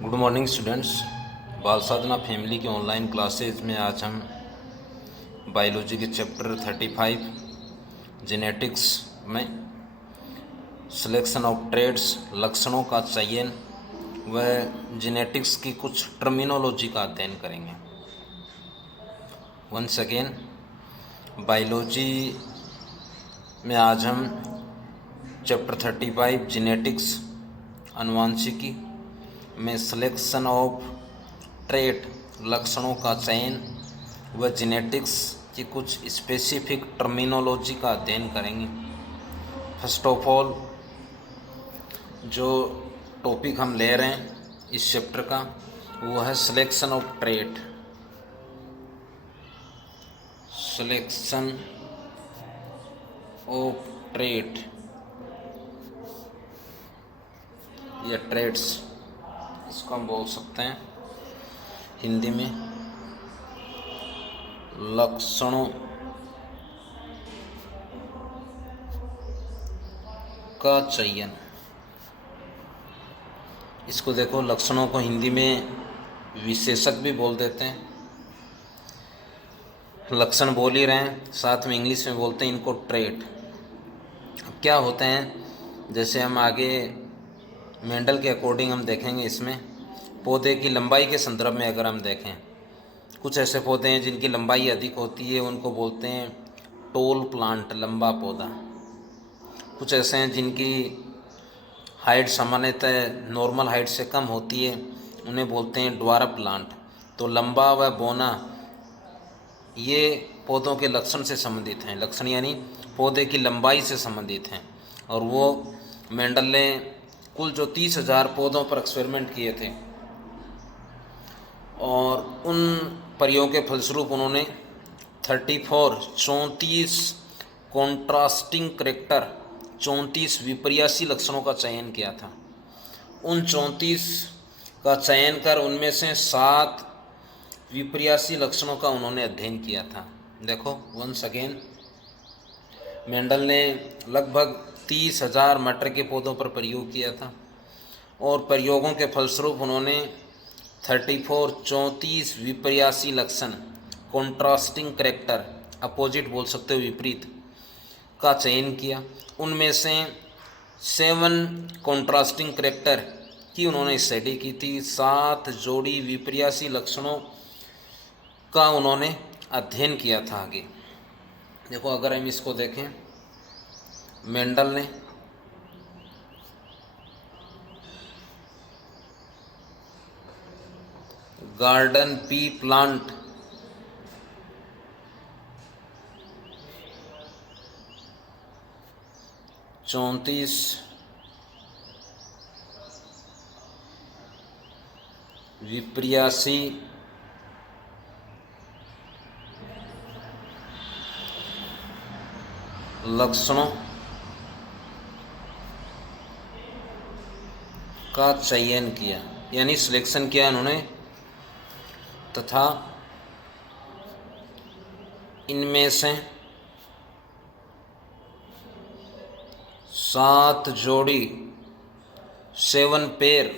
Good morning students. बाल साधना family के online classes में आज हम बायोलॉजी के चैप्टर 35 जेनेटिक्स में सिलेक्शन ऑफ ट्रेड्स लक्षणों का चयन व जेनेटिक्स की कुछ टर्मिनोलॉजी का अध्ययन करेंगे। वंस अगेन बायोलॉजी में आज हम चैप्टर 35 जेनेटिक्स अनुवांशिकी में सिलेक्शन ऑफ ट्रेट लक्षणों का चयन व जेनेटिक्स की कुछ स्पेसिफिक टर्मिनोलॉजी का अध्ययन करेंगे। फर्स्ट ऑफ ऑल जो टॉपिक हम ले रहे हैं इस चैप्टर का वो है selection of trait. Selection of trait या ट्रेड्स इसको हम बोल सकते हैं हिंदी में लक्षणों का चयन। इसको देखो, लक्षणों को हिंदी में विशेषक भी बोल देते हैं। लक्षण बोल ही रहे हैं, साथ में इंग्लिश में बोलते हैं इनको ट्रेट। अब क्या होते हैं, जैसे हम आगे मेंडल के अकॉर्डिंग हम देखेंगे, इसमें पौधे की लंबाई के संदर्भ में अगर हम देखें, कुछ ऐसे पौधे हैं जिनकी लंबाई अधिक होती है, उनको बोलते हैं टोल प्लांट, लंबा पौधा। कुछ ऐसे हैं जिनकी हाइट सामान्यतः नॉर्मल हाइट से कम होती है, उन्हें बोलते हैं ड्वार्फ प्लांट। तो लंबा व बौना ये पौधों के लक्षण से संबंधित हैं। लक्षण यानी पौधे की लंबाई से संबंधित हैं। और वो मेंडल ने कुल जो 30,000 पौधों पर एक्सपेरिमेंट किए थे और उन प्रयोगों के फलस्वरूप उन्होंने 34 कॉन्ट्रास्टिंग करेक्टर 34 विपर्यासी लक्षणों का चयन किया था। उन 34 का चयन कर उनमें से 7 विपर्यासी लक्षणों का उन्होंने अध्ययन किया था। देखो वंस अगेन मेंडल ने लगभग 30,000 मटर के पौधों पर प्रयोग किया था और प्रयोगों के फलस्वरूप उन्होंने 34 विपर्यासी लक्षण, कॉन्ट्रास्टिंग करेक्टर, अपोजिट बोल सकते हो, विपरीत, का चयन किया। उनमें से 7 कॉन्ट्रास्टिंग करेक्टर की उन्होंने स्टडी की थी। 7 जोड़ी विपर्यासी लक्षणों का उन्होंने अध्ययन किया था। आगे देखो, अगर हम इसको देखें, मेंडल ने गार्डन पी प्लांट चौंतीस विपर्यासी लक्षणों का चयन किया, यानी सिलेक्शन किया उन्होंने, तथा इनमें से 7 जोड़ी 7 पेयर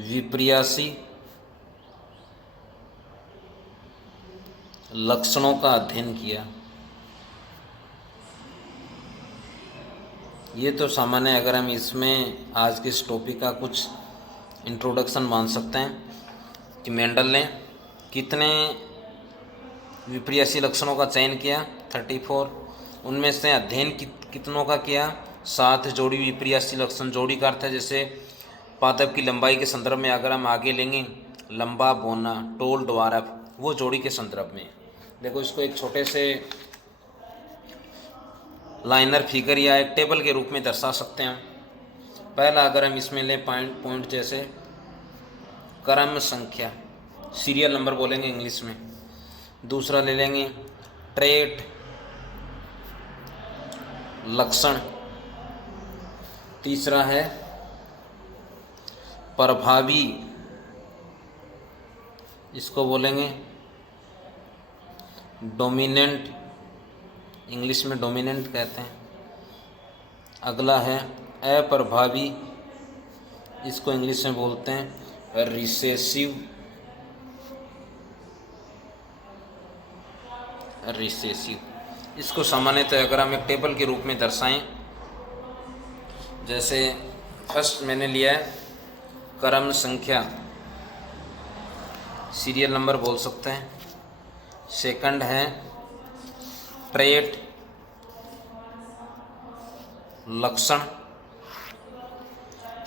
विपर्यासी लक्षणों का अध्ययन किया। ये तो सामान्य, अगर हम इसमें आज के इस टॉपिक का कुछ इंट्रोडक्शन मान सकते हैं कि मेंडल ने कितने विपर्यासी लक्षणों का चयन किया, 34। उनमें से अध्ययन कितनों का किया, 7 जोड़ी विपर्यासी लक्षण। जोड़ी का अर्थ है, जैसे पादप की लंबाई के संदर्भ में अगर हम आगे लेंगे, लंबा बोना, टोल ड्वार्फ, वो जोड़ी के संदर्भ में। देखो, इसको एक छोटे से लाइनर फिगर या एक टेबल के रूप में दर्शा सकते हैं। पहला अगर हम इसमें लें पॉइंट जैसे क्रम संख्या, सीरियल नंबर बोलेंगे इंग्लिश में। दूसरा ले लेंगे ट्रेट, लक्षण। तीसरा है प्रभावी, इसको बोलेंगे डोमिनेंट, इंग्लिश में डोमिनेंट कहते हैं। अगला है अप्रभावी इसको इंग्लिश में बोलते हैं रिसेसिव। रिसेसिव इसको सामान्यतः अगर हम एक टेबल के रूप में दर्शाएं, जैसे फर्स्ट मैंने लिया है क्रम संख्या, सीरियल नंबर बोल सकते हैं। सेकंड है ट्रेट, लक्षण।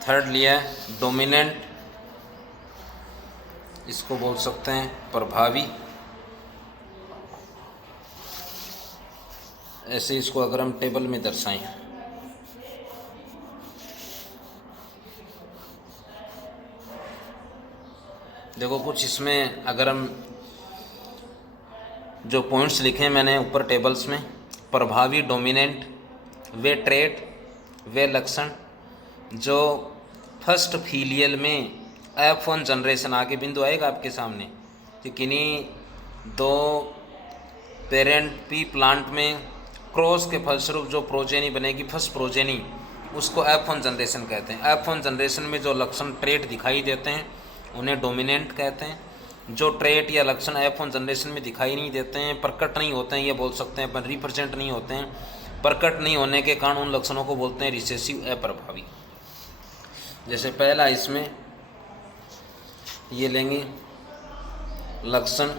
थर्ड लिया है डोमिनेंट, इसको बोल सकते हैं प्रभावी। ऐसे इसको अगर हम टेबल में दर्शाएं, देखो कुछ इसमें अगर हम जो पॉइंट्स लिखे मैंने ऊपर टेबल्स में, प्रभावी, डोमिनेंट, वे ट्रेट, वे लक्षण जो फर्स्ट फीलियल में F1 जनरेशन आगे बिंदु आएगा आपके सामने कि किन्हीं दो पेरेंट पी प्लांट में क्रॉस के फलस्वरूप जो प्रोजेनी बनेगी, फर्स्ट प्रोजेनी, उसको F1 जनरेशन कहते हैं। F1 जनरेशन में जो लक्षण ट्रेट दिखाई देते हैं उन्हें डोमिनेंट कहते हैं। जो ट्रेट या लक्षण F1 जनरेशन में दिखाई नहीं देते हैं, प्रकट नहीं होते हैं, ये बोल सकते हैं अपन रिप्रेजेंट नहीं होते हैं, प्रकट नहीं होने के कारण उन लक्षणों को बोलते हैं रिसेसिव, अप्रभावी। जैसे पहला इसमें ये लेंगे लक्षण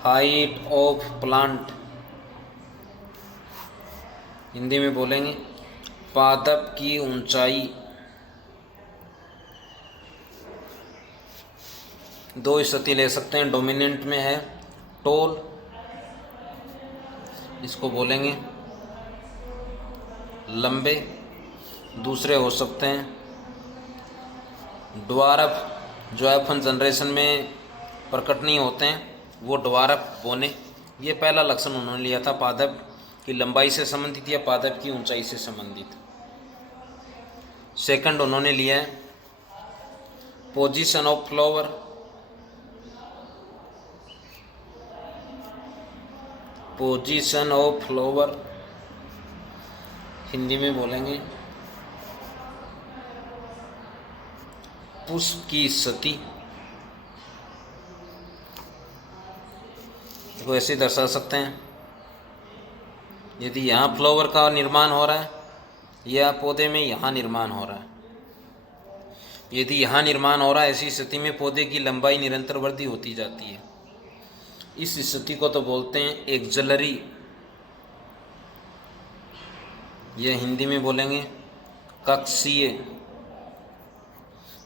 हाइट ऑफ प्लांट, हिंदी में बोलेंगे पादप की ऊंचाई। दो स्थिति ले सकते हैं, डोमिनेंट में है टोल, इसको बोलेंगे लंबे। दूसरे हो सकते हैं ड्वार्फ, जो F1 जनरेशन में प्रकट नहीं होते हैं, वो ड्वार्फ बोने। ये पहला लक्षण उन्होंने लिया था, पादप की लंबाई से संबंधित या पादप की ऊंचाई से संबंधित। सेकंड उन्होंने लिया है position of flower, position of flower Hindi में बोलेंगे पुष्प की स्थिति। इसको ऐसे दर्शा सकते हैं, यदि यहाँ फ्लावर का निर्माण हो रहा है या पौधे में यहाँ निर्माण हो रहा है, यदि यहाँ निर्माण हो रहा है, ऐसी स्थिति में पौधे की लंबाई निरंतर वृद्धि होती जाती है। इस स्थिति को तो बोलते हैं एक्सिलरी, यह हिंदी में बोलेंगे कक्षीय।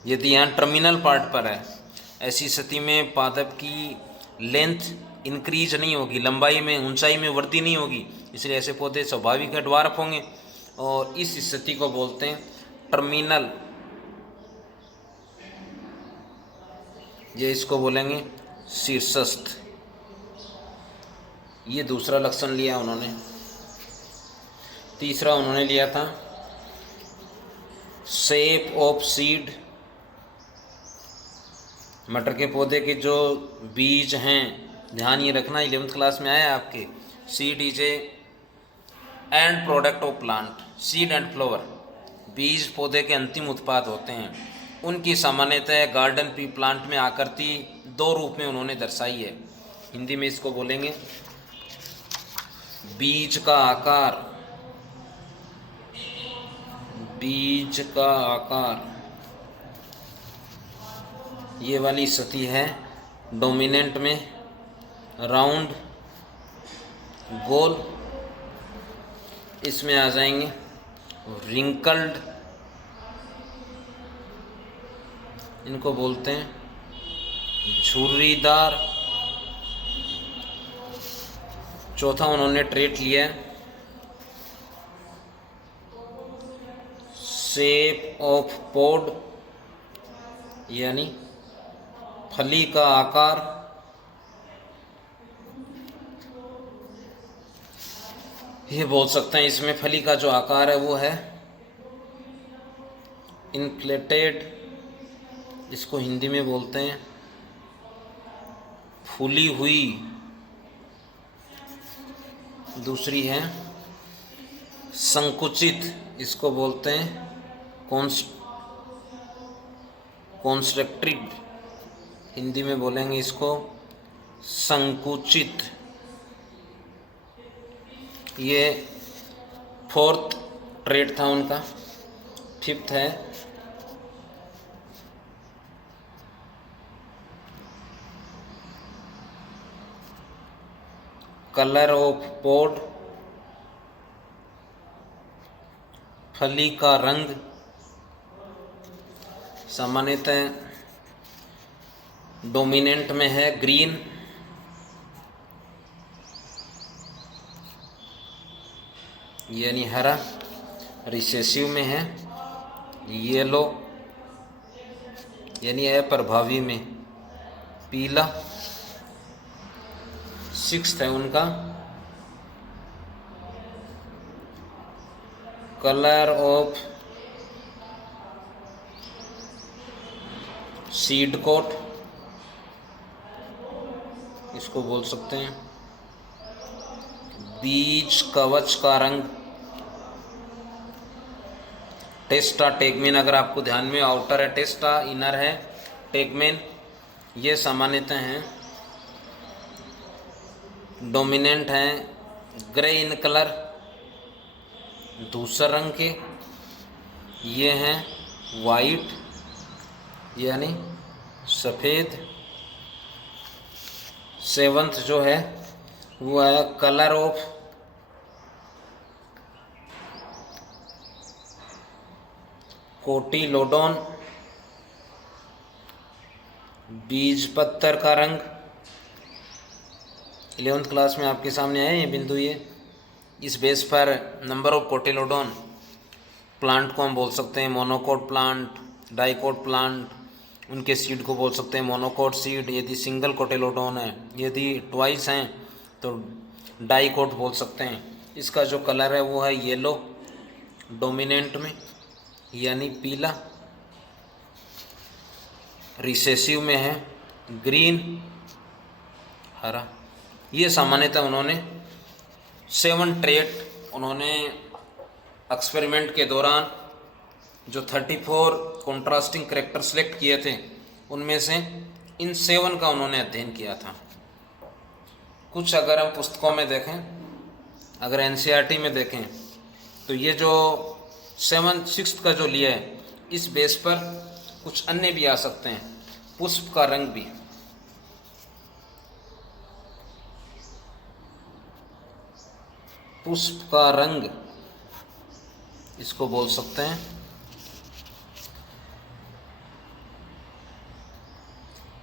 यदि यहाँ टर्मिनल पार्ट पर है, ऐसी स्थिति में पादप की लेंथ इंक्रीज नहीं होगी, लंबाई में, ऊंचाई में वृद्धि नहीं होगी, इसलिए ऐसे पौधे स्वाभाविक है ड्वार्फ होंगे। और इस स्थिति को बोलते हैं टर्मिनल, ये इसको बोलेंगे शीर्षस्थ। ये दूसरा लक्षण लिया उन्होंने। तीसरा उन्होंने लिया था शेप ऑफ सीड, मटर के पौधे के जो बीज हैं, ध्यान ये रखना 11th क्लास में आया आपके, seed is A and product of plant, seed and flower, बीज पौधे के अंतिम उत्पाद होते हैं। उनकी सामान्यतः गार्डन पी प्लांट में आकृति दो रूप में उन्होंने दर्शाई है। हिंदी में इसको बोलेंगे बीज का आकार, बीज का आकार, ये वाली स्थिति है डोमिनेंट में राउंड गोल। इसमें आ जाएंगे रिंकल्ड, इनको बोलते हैं झुर्रीदार। चौथा उन्होंने ट्रेट लिया है शेप ऑफ पोड, यानी फली का आकार। ये बोल सकते हैं इसमें फली का जो आकार है वो है इन्फ्लेटेड, इसको हिंदी में बोलते हैं फूली हुई। दूसरी है संकुचित, इसको बोलते हैं कॉन्स्ट्रिक्टेड, हिंदी में बोलेंगे इसको संकुचित। ये फोर्थ ट्रेड था उनका। फिफ्थ है कलर ऑफ पोड, फली का रंग। सामान्यतः डोमिनेंट में है ग्रीन, यानी हरा। रिसेसिव में है येलो, यानी अप्रभावी में पीला। सिक्स्थ है उनका कलर ऑफ सीड कोट, इसको बोल सकते हैं बीज कवच का रंग। टेस्टा टेगमेन, अगर आपको ध्यान में, आउटर है टेस्टा, इनर है टेगमेन। ये सामान्यतः हैं डोमिनेंट हैं ग्रे इन कलर, दूसरा रंग के। ये हैं वाइट, यानी सफ़ेद। सेवंथ जो है वो है कलर ऑफ कोटिलोडोन, बीज पत्तर का रंग। 11th क्लास में आपके सामने आए ये बिंदु। ये इस बेस पर नंबर ऑफ कोटिलोडोन प्लांट को हम बोल सकते हैं मोनोकोट प्लांट, डाइकोट प्लांट। उनके सीड को बोल सकते हैं मोनोकोट सीड, यदि सिंगल कोटिलोडोन है। यदि ट्वाइस हैं तो डाइकोट बोल सकते हैं। इसका जो कलर है वो है येलो, डोमिनेंट में यानी पीला। रिसेसिव में है ग्रीन, हरा। ये सामान्यतः उन्होंने 7 ट्रेट उन्होंने एक्सपेरिमेंट के दौरान जो 34 कॉन्ट्रास्टिंग कैरेक्टर सेलेक्ट किए थे उनमें से इन 7 का उन्होंने अध्ययन किया था। कुछ अगर हम पुस्तकों में देखें, अगर एनसीईआरटी में देखें तो ये जो 6th का जो लिया है, इस बेस पर कुछ अन्य भी आ सकते हैं। पुष्प का रंग भी, पुष्प का रंग इसको बोल सकते हैं।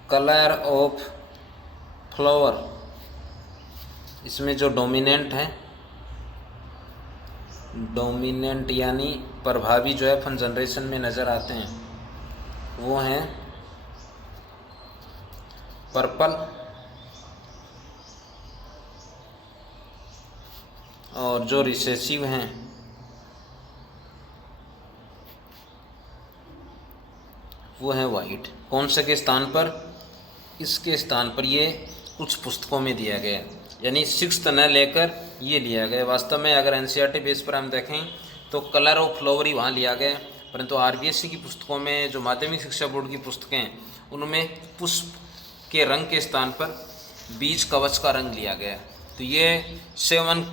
कलर ऑफ फ्लावर, इसमें जो डोमिनेंट है, डोमिनेंट यानी प्रभावी जो है फन जनरेशन में नज़र आते हैं वो हैं पर्पल। और जो रिसेसिव हैं वो है वाइट। कौन से के स्थान पर? इसके स्थान पर ये कुछ पुस्तकों में दिया गया है, यानी 6th न लेकर ये लिया गया। वास्तव में अगर एनसीईआरटी बेस पर हम देखें तो कलर ऑफ फ्लावर ही वहाँ लिया गया, परंतु आरबीएससी की पुस्तकों में, जो माध्यमिक शिक्षा बोर्ड की पुस्तकें हैं, उनमें पुष्प के रंग के स्थान पर बीज कवच का रंग लिया गया। तो ये 7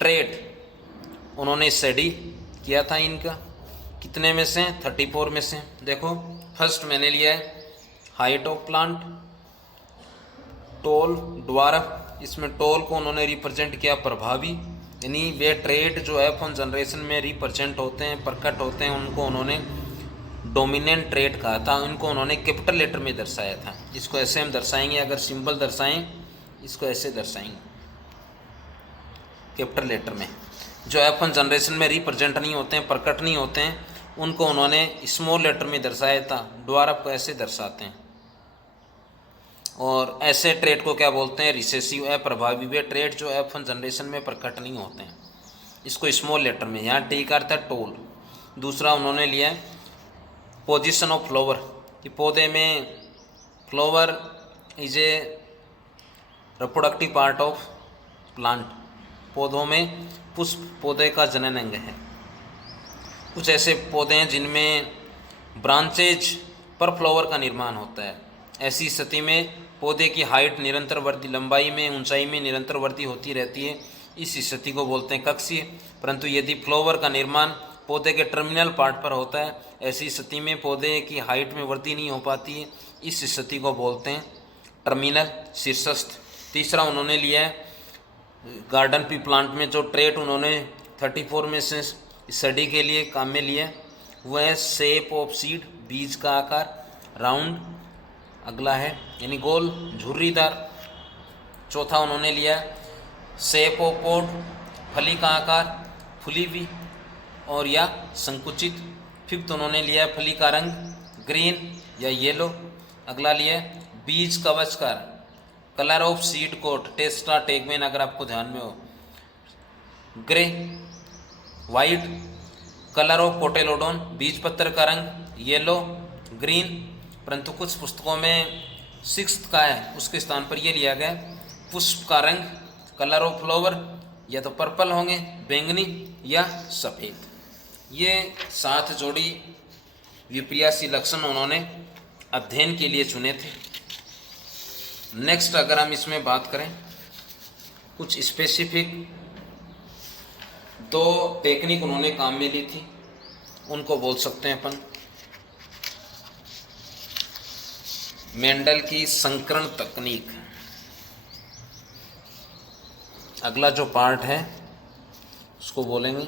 ट्रेट उन्होंने स्टडी किया था इनका। कितने में से? 34 में से। देखो, फर्स्ट मैंने लिया है height of plant, toll, dwarf. इसमें टोल को उन्होंने रिप्रेजेंट किया प्रभावी, यानी वे ट्रेट जो है फन जनरेशन में रिप्रेजेंट होते हैं, प्रकट होते हैं, उनको उन्होंने डोमिनेंट ट्रेट कहा था। उनको उन्होंने कैपिटल लेटर में दर्शाया था। इसको ऐसे हम दर्शाएंगे, अगर सिंबल दर्शाएं इसको ऐसे दर्शाएंगे कैपिटल लेटर में। जो एफ1 जनरेशन में रिप्रेजेंट नहीं होते हैं, प्रकट नहीं होते हैं, उनको उन्होंने स्मॉल लेटर में दर्शाया था। ड्वार्फ को ऐसे दर्शाते हैं। और ऐसे ट्रेट को क्या बोलते हैं? रिसेसिव, अप्रभावी। वे ट्रेट जो एफ1 जनरेशन में प्रकट नहीं होते हैं, इसको स्मॉल लेटर में। यहाँ टी का अर्थ है टोल। दूसरा उन्होंने लिया है पोजीशन ऑफ फ्लावर, कि पौधे में flower is a reproductive part of plant. पौधों में पुष्प पौधे का जनन अंग है। कुछ ऐसे पौधे हैं जिनमें ब्रांचेज पर फ्लावर का निर्माण होता है। ऐसी स्थिति में पौधे की हाइट निरंतर वृद्धि, लंबाई में ऊंचाई में निरंतर वृद्धि होती रहती है। इस स्थिति को बोलते हैं कक्षीय। परंतु यदि फ्लावर का निर्माण पौधे के टर्मिनल पार्ट पर होता है, ऐसी स्थिति में पौधे की हाइट में वृद्धि नहीं हो पाती है। इस स्थिति को बोलते हैं टर्मिनल शीर्षस्थ। तीसरा उन्होंने लिया है गार्डन पी प्लांट में जो ट्रेट उन्होंने 34 में से स्टडी के लिए काम में लिया वह है शेप ऑफ सीड, बीज का आकार, राउंड, अगला है यानी गोल झुर्रीदार। चौथा उन्होंने लिया शेप ऑफ पॉड, फली का आकार, फुली हुई और या संकुचित। फिफ्थ उन्होंने लिया फली का रंग ग्रीन या येलो। अगला लिया बीज कवचकार, colour of seed coat, testa tegmen अगर आपको ध्यान में हो, grey, white, colour of cotyledon, बीज पत्र का रंग येलो, ग्रीन। परंतु कुछ पुस्तकों में सिक्स्थ का है उसके स्थान पर यह लिया गया पुष्प का रंग, कलर ऑफ फ्लावर या तो पर्पल होंगे, बैंगनी या सफ़ेद। ये 7 जोड़ी विपर्यासी लक्षण उन्होंने अध्ययन के लिए चुने थे। नेक्स्ट अगर हम इसमें बात करें कुछ स्पेसिफिक 2 टेक्निक उन्होंने काम में ली थी, उनको बोल सकते हैं अपन मेंडल की संकरण तकनीक। अगला जो पार्ट है उसको बोलेंगे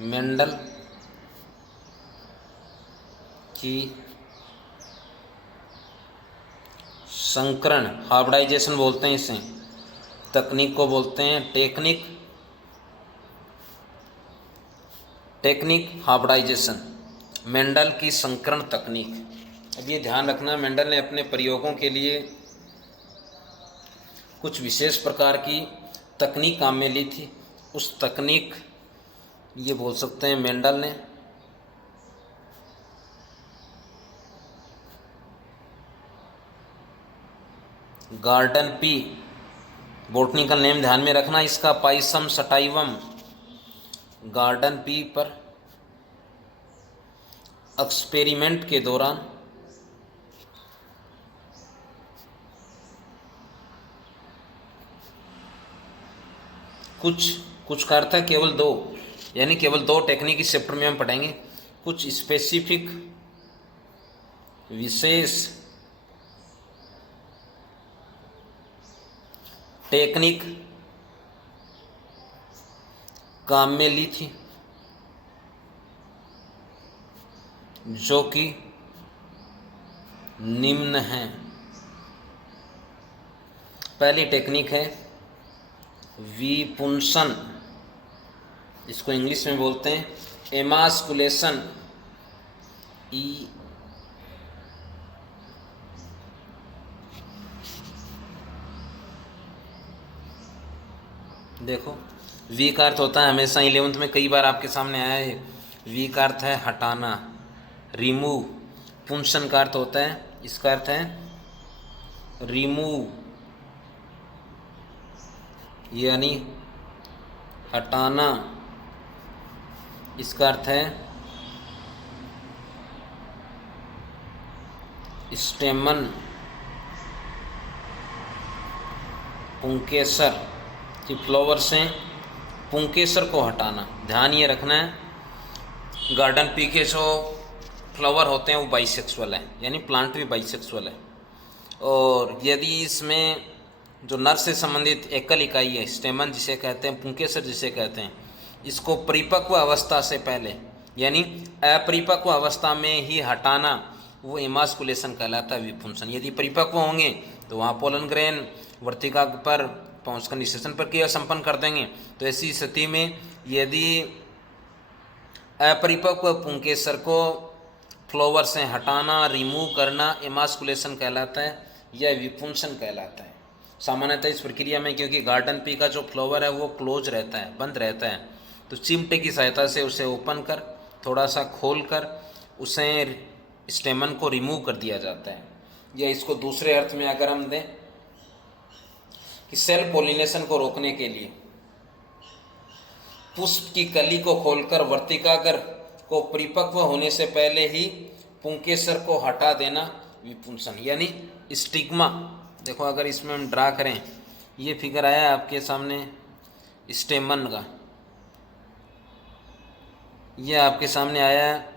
मेंडल की संकरण, हार्बडाइजेशन बोलते हैं इसे, तकनीक को बोलते हैं टेक्निक हार्बडाइजेशन, मेंडल की संकरण तकनीक। अब ये ध्यान रखना मेंडल ने अपने प्रयोगों के लिए कुछ विशेष प्रकार की तकनीक काम में ली थी। उस तकनीक ये बोल सकते हैं मेंडल ने गार्डन पी, बोटनिकल नेम ध्यान में रखना इसका, पाइसम सटाइवम, गार्डन पी पर एक्सपेरिमेंट के दौरान कुछ का अर्थ है केवल 2, यानी केवल 2 टेक्निक इस चैप्टर में हम पढ़ेंगे। कुछ स्पेसिफिक विशेष टेक्निक काम में ली थी जो कि निम्न हैं। पहली टेक्निक है विपुंसन, इसको इंग्लिश में बोलते हैं एमास्कुलेशन, देखो वी का अर्थ होता है हमेशा 11th में कई बार आपके सामने आया है, वी का अर्थ है हटाना, रिमूव। पुंसन का अर्थ होता है, इसका अर्थ है रिमूव यानी हटाना, इसका अर्थ है स्टेमन, पुंकेसर कि फ्लावर से पुंकेसर को हटाना। ध्यान ये रखना है गार्डन पी के जो फ्लावर होते हैं वो बाइसेक्सुअल है, यानी प्लांट भी बाइसेक्सुअल है। और यदि इसमें जो नर से संबंधित एकल इकाई है, स्टेमन जिसे कहते हैं, पुंकेसर जिसे कहते हैं, इसको परिपक्व अवस्था से पहले यानी अपरिपक्व अवस्था में ही हटाना वो एमास्कुलेशन कहलाता है, विपुंसन। यदि परिपक्व होंगे तो वहाँ पोलन ग्रेन वर्तिका पर पहुँचकर निषेचन प्रक्रिया संपन्न कर देंगे। तो ऐसी स्थिति में यदि अपरिपक्व पुंकेसर को फ्लावर से हटाना, रिमूव करना एमास्कुलेशन कहलाता है या विपुंसन कहलाता है। सामान्यतः इस प्रक्रिया में क्योंकि गार्डन पी का जो फ्लावर है वो क्लोज रहता है, बंद रहता है, तो चिमटे की सहायता से उसे ओपन कर थोड़ा सा खोल कर उसे स्टेमन को रिमूव कर दिया जाता है। या इसको दूसरे अर्थ में अगर हम दें कि सेल पोलिनेशन को रोकने के लिए पुष्प की कली को खोलकर वर्तिकाग्र को परिपक्व होने से पहले ही पुंकेसर को हटा देना विपुंसन, यानी स्टिग्मा। देखो अगर इसमें हम ड्रा करें, ये फिगर आया आपके सामने स्टेमन का, ये आपके सामने आया है,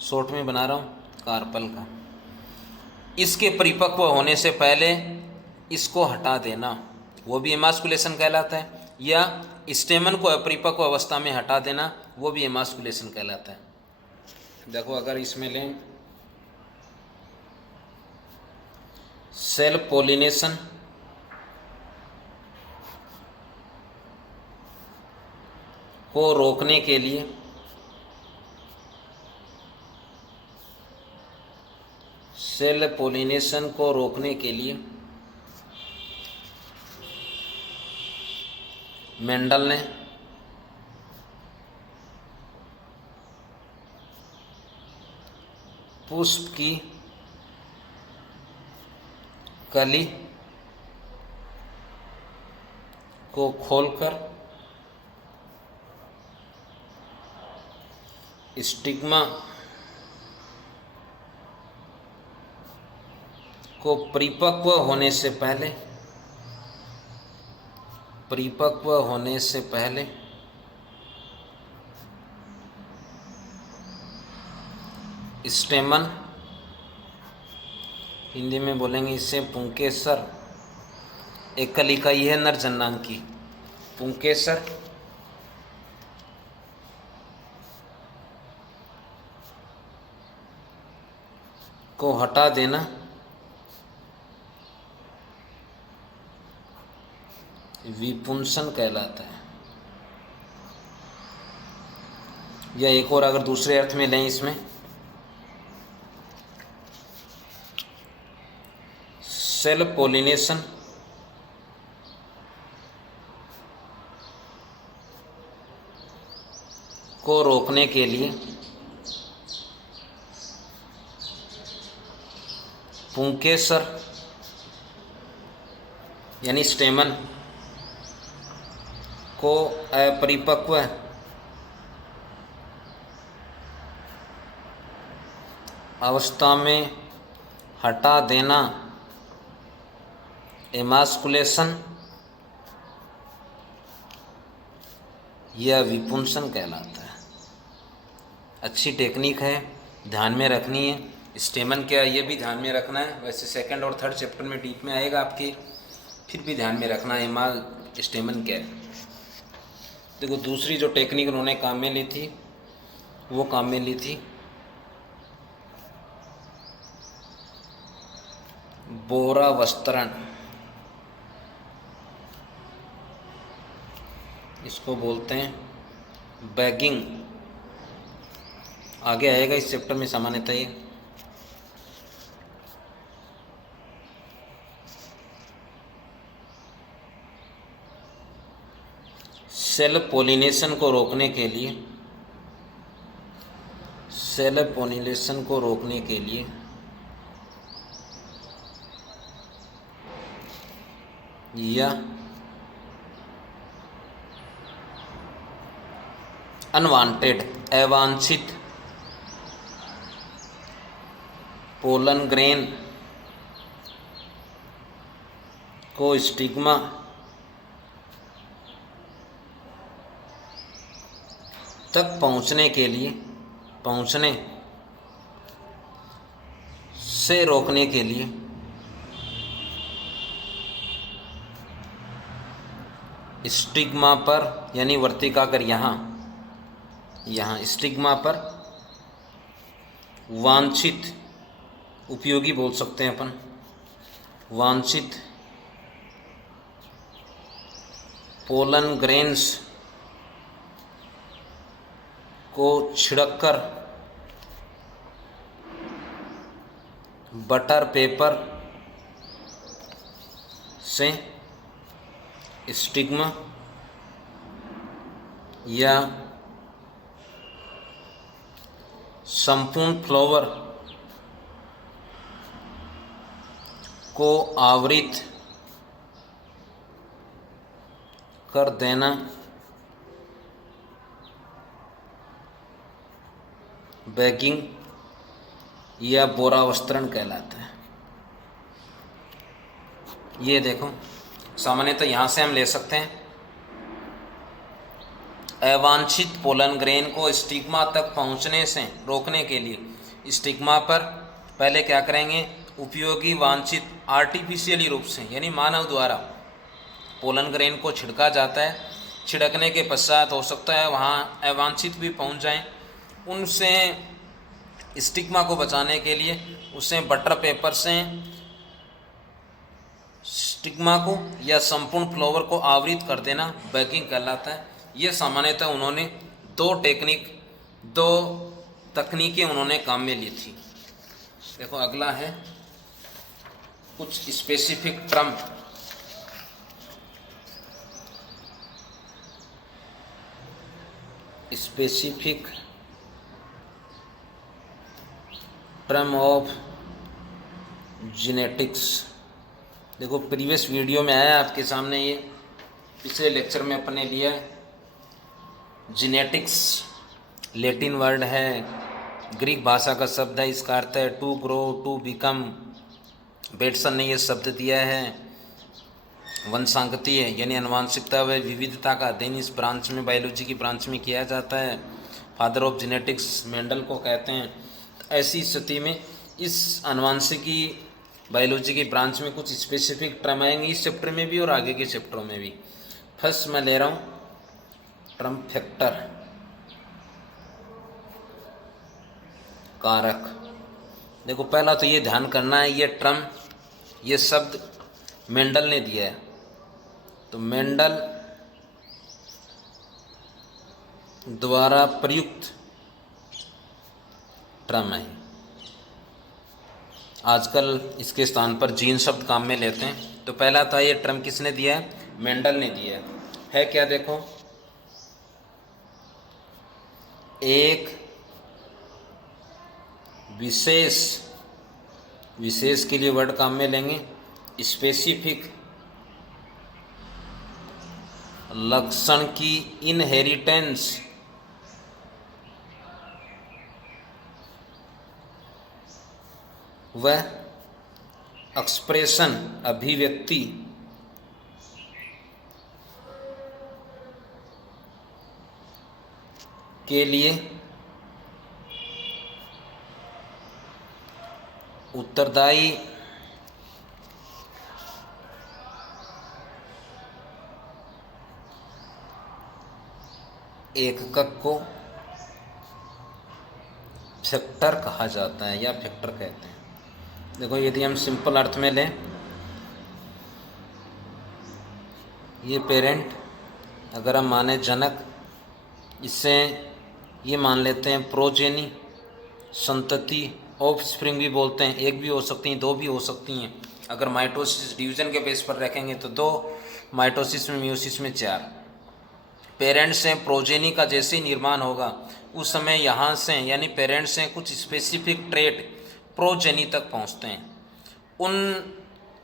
शॉर्ट में बना रहा हूँ, कार्पल का। इसके परिपक्व होने से पहले इसको हटा देना, वो भी एमास्कुलेशन कहलाता है, या स्टेमन को अपरिपक्व अवस्था में हटा देना, वो भी एमास्कुलेशन कहलाता है। देखो अगर इसमें लें सेल्फ पोलिनेशन को रोकने के लिए सेल्फ पोलिनेशन को रोकने के लिए मेंडल ने पुष्प की कली को खोलकर स्टिग्मा को परिपक्व होने से पहले स्टेमन, हिंदी में बोलेंगे इसे पुंकेसर, एक कली का ही है नर जन्नांगी, पुंकेसर को हटा देना विपुंसन कहलाता है। या एक और अगर दूसरे अर्थ में लें इसमें, सेल्फ पोलिनेशन को रोकने के लिए पुंकेसर यानी स्टेमन को अपरिपक्व अवस्था में हटा देना एमास्कुलेशन या विपुंसन कहलाता है। अच्छी टेक्निक है, ध्यान में रखनी है। स्टेमन क्या है ये भी ध्यान में रखना है। वैसे सेकंड और थर्ड चैप्टर में डीप में आएगा आपके, फिर भी ध्यान में रखना है स्टेमन क्या है। देखो दूसरी जो टेक्निक उन्होंने काम में ली थी, वो काम में ली थी बोरा वस्त्रण, इसको बोलते हैं बैगिंग। आगे आएगा इस चैप्टर में सामान्यतः ये। सेल्फ पोलिनेशन को रोकने के लिए, सेल्फ पोलिनेशन को रोकने के लिए या अनवांटेड अवांछित पोलन ग्रेन को स्टिग्मा तक पहुंचने से रोकने के लिए स्टिग्मा पर यानी वर्तिकाग्र यहाँ स्टिग्मा पर वांछित, उपयोगी बोल सकते हैं अपन, वांछित पोलन ग्रेन्स को छिड़ककर बटर पेपर से स्टिग्मा या संपूर्ण फ्लावर को आवृत कर देना बैगिंग या बोरावस्त्रण कहलाता है। ये देखो, सामान्यतः यहाँ से हम ले सकते हैं अवांछित पोलन ग्रेन को स्टिग्मा तक पहुँचने से रोकने के लिए स्टिग्मा पर पहले क्या करेंगे, उपयोगी वांछित आर्टिफिशियली रूप से यानी मानव द्वारा पोलन ग्रेन को छिड़का जाता है। छिड़कने के पश्चात हो सकता है वहाँ अवांछित भी पहुँच जाएं, उनसे स्टिग्मा को बचाने के लिए उसे बटर पेपर से स्टिग्मा को या संपूर्ण फ्लावर को आवृत कर देना बैगिंग कहलाता है। ये सामान्यतः उन्होंने दो तकनीकें उन्होंने काम में ली थी। देखो अगला है कुछ specific term. Specific term of genetics. देखो प्रीवियस वीडियो में आया आपके सामने, ये पिछले लेक्चर में अपने लिया है। जेनेटिक्स लैटिन वर्ड है, ग्रीक भाषा का शब्द है, इसका अर्थ है to grow, to become. Bateson ने ये शब्द दिया है। वंशांगति है यानी अनुवांशिकता व विविधता का अध्ययन इस ब्रांच में, बायोलॉजी की ब्रांच में किया जाता है। फादर ऑफ जेनेटिक्स मेंडल को कहते हैं। ऐसी स्थिति में इस अनुवांशिकी बायोलॉजी की ब्रांच में कुछ स्पेसिफिक टर्म आएंगे इस चैप्टर में भी और आगे के चैप्टरों में भी। फर्स्ट मैं ले रहा हूँ टर्म फैक्टर, कारक। देखो पहला तो ये ध्यान करना है, ये टर्म, ये शब्द मेंडल ने दिया है, तो मेंडल द्वारा प्रयुक्त टर्म है। आजकल इसके स्थान पर जीन शब्द काम में लेते हैं। तो पहला था ये टर्म किसने दिया है, मेंडल ने दिया है क्या, देखो एक विशेष के लिए वर्ड काम में लेंगे स्पेसिफिक लक्षण की इनहेरिटेंस व एक्सप्रेशन अभिव्यक्ति के लिए उत्तरदायी एकक को फैक्टर कहा जाता है या फैक्टर कहते हैं। देखो यदि हम सिंपल अर्थ में लें, ये पेरेंट अगर हम माने जनक, इससे ये मान लेते हैं प्रोजेनी, संतति, ऑफ स्प्रिंग भी बोलते हैं। एक भी हो सकती हैं, दो भी हो सकती हैं। अगर माइटोसिस डिवीजन के बेस पर रखेंगे तो 2, माइटोसिस में, म्यूसिस में 4। पेरेंट्स से प्रोजेनी का जैसे ही निर्माण होगा उस समय यहाँ से यानी पेरेंट्स से कुछ स्पेसिफिक ट्रेट प्रोजेनी तक पहुँचते हैं। उन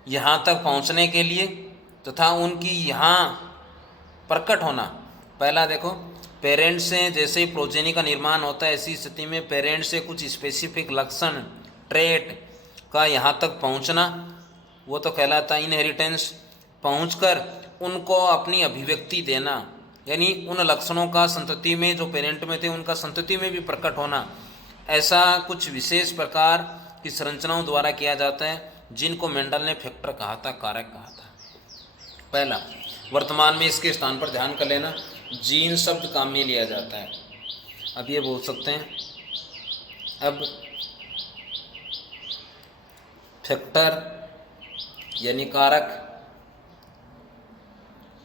यहाँ तक पहुँचने के लिए तथा उनकी यहाँ प्रकट होना, पहला देखो पेरेंट्स से जैसे ही प्रोजेनी का निर्माण होता है, ऐसी स्थिति में पेरेंट्स से कुछ स्पेसिफिक लक्षण ट्रेट का यहाँ तक पहुँचना, वो तो कहलाता है इनहेरिटेंस। पहुँचकर उनको अपनी अभिव्यक्ति देना, यानी उन लक्षणों का संतति में जो पेरेंट में थे उनका संतति में भी प्रकट होना, ऐसा कुछ विशेष प्रकार की संरचनाओं द्वारा किया जाता है, जिनको मेंडल ने फैक्टर कहा था, कारक कहा था। पहला, वर्तमान में इसके स्थान पर ध्यान कर लेना, जीन शब्द काम में लिया जाता है। अब ये बोल सकते हैं, अब फैक्टर यानी कारक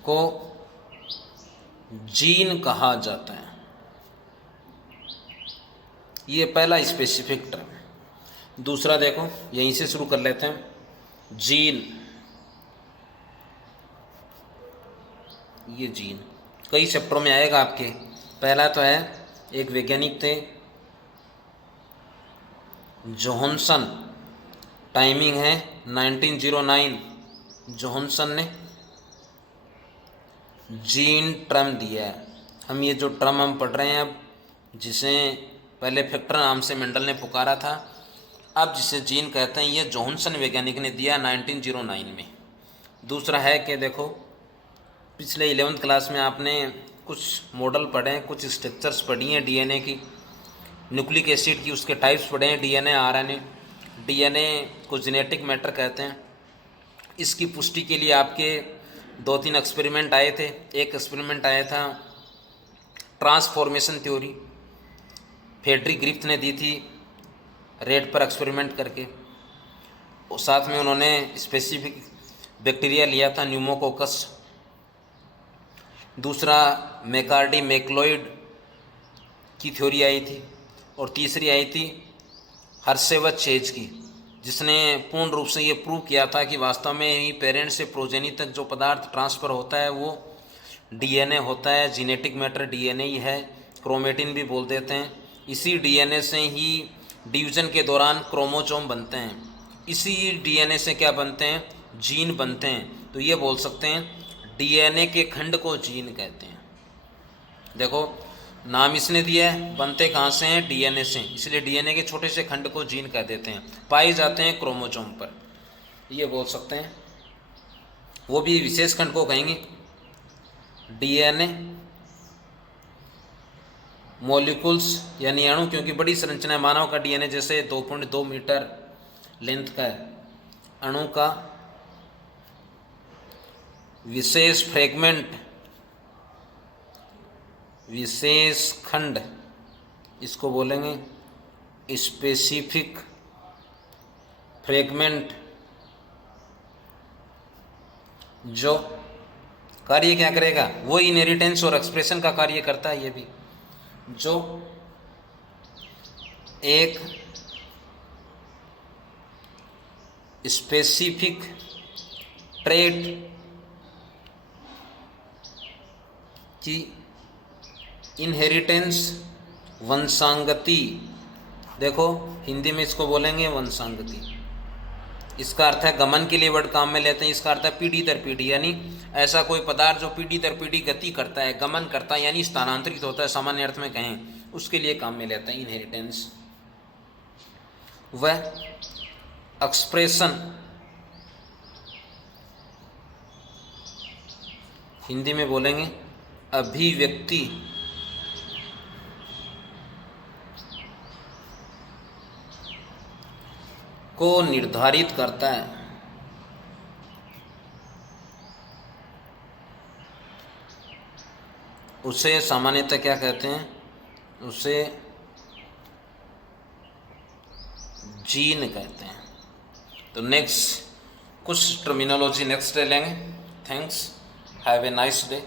को जीन कहा जाता है। ये पहला स्पेसिफिक टर्म। दूसरा देखो, यहीं से शुरू कर लेते हैं, जीन। ये जीन कई चैप्टरों में आएगा आपके। पहला तो है, एक वैज्ञानिक थे जोहानसन, टाइमिंग है 1909। जोहानसन ने जीन टर्म दिया है। हम ये जो टर्म हम पढ़ रहे हैं अब, जिसे पहले फैक्टर नाम से मेंडल ने पुकारा था। अब जिसे जीन कहते हैं ये जॉनसन वैज्ञानिक ने दिया 1909 में। दूसरा है कि देखो पिछले 11th क्लास में आपने कुछ मॉडल पढ़े हैं, कुछ स्ट्रक्चर्स पढ़ी हैं डीएनए की, न्यूक्लिक एसिड की, उसके टाइप्स पढ़े हैं, डीएनए आरएनए। डीएनए को जेनेटिक मैटर कहते हैं। इसकी पुष्टि के लिए आपके 2-3 एक्सपेरिमेंट आए थे। एक एक्सपेरिमेंट आया था ट्रांसफॉर्मेशन थ्योरी, फ्रेडरिक ग्रिफ्थ ने दी थी रेड पर एक्सपेरिमेंट करके, और साथ में उन्होंने स्पेसिफिक बैक्टीरिया लिया था न्यूमोकोकस। दूसरा मैकार्डी मैक्लोइड की थ्योरी आई थी, और तीसरी आई थी हर्शेवत चेज की, जिसने पूर्ण रूप से ये प्रूव किया था कि वास्तव में ही पेरेंट से प्रोजेनी तक जो पदार्थ ट्रांसफ़र होता है वो डीएनए होता है, जेनेटिक मैटर डीएनए ही है, क्रोमेटिन भी बोल देते हैं। इसी डीएनए से ही डिवीज़न के दौरान क्रोमोसोम बनते हैं, इसी डीएनए से क्या बनते हैं, जीन बनते हैं। तो ये बोल सकते हैं डीएनए के खंड को जीन कहते हैं। देखो नाम इसने दिया है, बनते कहाँ से हैं, डीएनए से, इसलिए डीएनए के छोटे से खंड को जीन कह देते हैं। पाए जाते हैं क्रोमोसोम पर, ये बोल सकते हैं। वो भी विशेष खंड को कहेंगे डीएनए मॉलिक्यूल्स यानी अणु, क्योंकि बड़ी संरचना है। मानव का डीएनए जैसे 2.2 मीटर लेंथ का है, अणु का विशेष फ्रेगमेंट, विशेष खंड, इसको बोलेंगे स्पेसिफिक फ्रेगमेंट, जो कार्य क्या करेगा, वो इनहेरिटेंस और एक्सप्रेशन का कार्य करता है। ये भी जो एक स्पेसिफिक ट्रेट की इनहेरिटेंस, वंशांगति, देखो हिंदी में इसको बोलेंगे वंशांगति। इसका अर्थ है गमन के लिए वर्ड काम में लेते हैं। इसका अर्थ है पीढ़ी दर पीढ़ी, यानी ऐसा कोई पदार्थ जो पीढ़ी दर पीढ़ी गति करता है, गमन करता है, यानी स्थानांतरित होता है, सामान्य अर्थ में कहें, उसके लिए काम में लेते हैं इनहेरिटेंस। वह एक्सप्रेशन, हिंदी में बोलेंगे अभिव्यक्ति, को निर्धारित करता है। उसे सामान्यतः क्या कहते हैं, उसे जीन कहते हैं। तो नेक्स्ट कुछ टर्मिनोलॉजी नेक्स्ट ले लेंगे। Thanks, have a nice day.